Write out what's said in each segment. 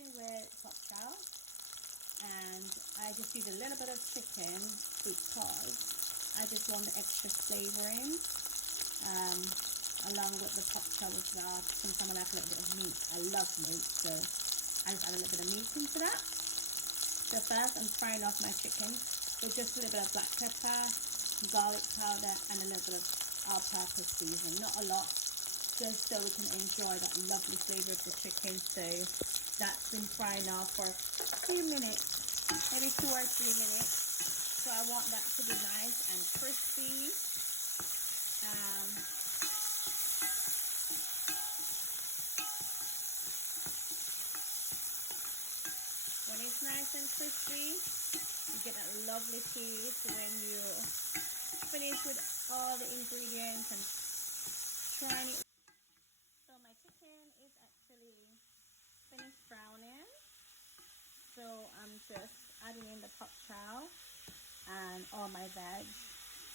chicken with pop chow, and I just use a little bit of chicken because I just want the extra flavouring along with the pop chow as well. Sometimes I like a little bit of meat. I love meat, so I just add a little bit of meat into that. So first I'm frying off my chicken with just a little bit of black pepper, garlic powder, and a little bit of all-purpose seasoning. Not a lot, just so we can enjoy that lovely flavour of the chicken. So that's been frying off for a few minutes, maybe 2 or 3 minutes. So I want that to be nice and crispy. When it's nice and crispy, you get that lovely taste when you finish with all the ingredients and trying it. So my chicken is actually finished browning. So I'm just adding in the pop chow and all my veg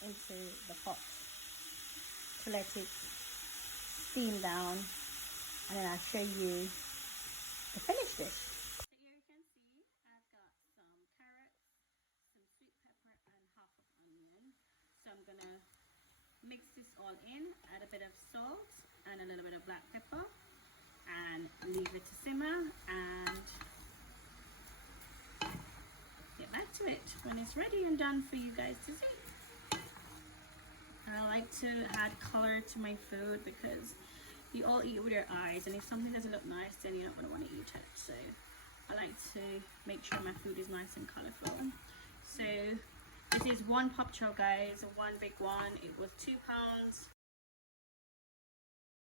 into the pot to let it steam down, and then I'll show you the finished dish. So here you can see I've got some carrots, some sweet pepper, and half of onion. So I'm gonna mix this all in, add a bit of salt and a little bit of black pepper, and leave it to simmer and get back to it when it's ready and done for you guys to see. I like to add color to my food because you all eat with your eyes, and if something doesn't look nice, then you're not going to want to eat it. So I like to make sure my food is nice and colorful. So this is one pop chow, guys, one big one. It was £2.